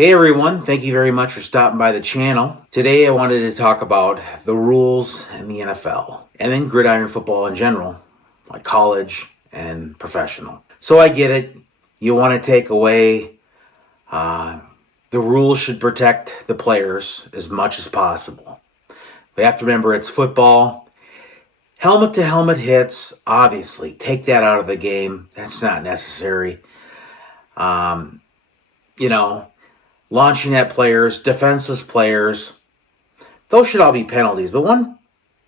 Hey everyone, thank you very much for stopping by the channel. Today I wanted to talk about the rules in the NFL and then gridiron football in general, like college and professional. So I get it. You want to take away, the rules should protect the players as much as possible. We have to remember it's football. Helmet to helmet hits, obviously, take that out of the game. That's not necessary. You know, launching at players, defenseless players, those should all be penalties. But one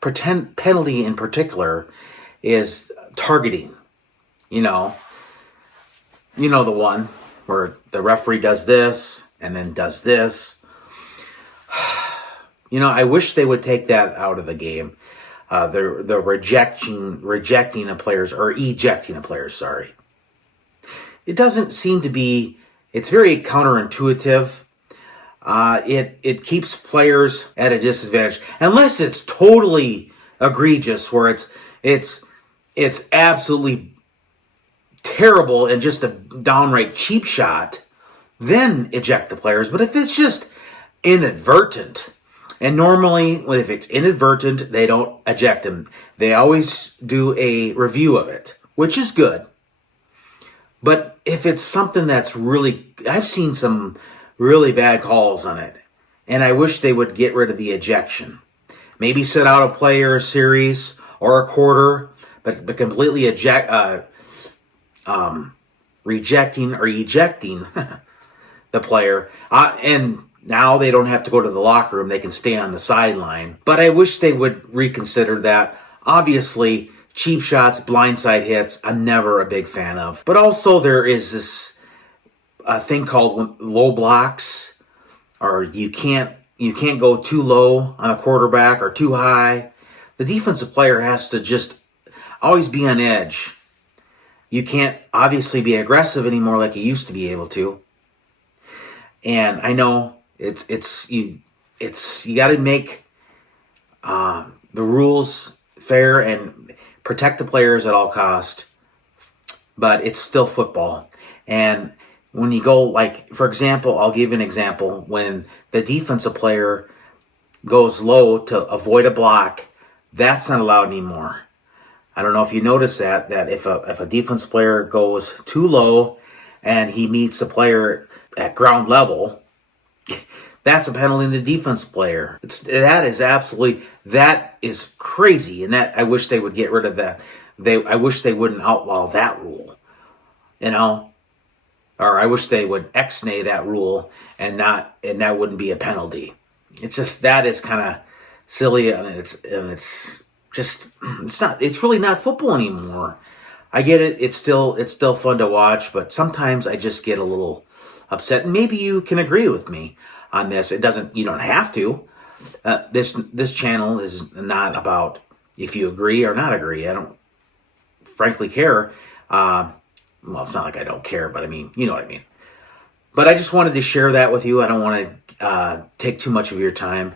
penalty in particular is targeting. You know the one where the referee does this and then does this. I wish they would take that out of the game. The rejecting of players or ejecting of players. Sorry, it doesn't seem to be. It's very counterintuitive. It keeps players at a disadvantage unless it's totally egregious, where it's absolutely terrible and just a downright cheap shot. Then eject the players. But if it's just inadvertent, and normally if it's inadvertent, they don't eject them. They always do a review of it, which is good. But if it's something that's really, I've seen some really bad calls on it, and I wish they would get rid of the ejection. Maybe sit out a player series or a quarter, but completely rejecting or ejecting the player. And now they don't have to go to the locker room; they can stay on the sideline. But I wish they would reconsider that. Obviously, cheap shots, blindside hits, I'm never a big fan of. But also there is this thing called low blocks, or you can't go too low on a quarterback or too high. The defensive player has to just always be on edge. You can't obviously be aggressive anymore like you used to be able to. And I know you got to make the rules fair and protect the players at all cost, but it's still football. And when you go, like, for example, I'll give you an example. When the defensive player goes low to avoid a block, that's not allowed anymore. I don't know if you notice that if a defense player goes too low and he meets the player at ground level, that's a penalty in the defense player. That is crazy, and that I wish they would get rid of that. I wish they wouldn't outlaw that rule, or I wish they would ex-nay that rule and that wouldn't be a penalty. It's just, that is kind of silly, and it's really not football anymore. I get it. It's still fun to watch, but sometimes I just get a little upset. And maybe you can agree with me on this. You don't have to. This channel is not about if you agree or not agree. I don't frankly care. Well, it's not like I don't care, but I mean, you know what I mean. But I just wanted to share that with you. I don't want to take too much of your time.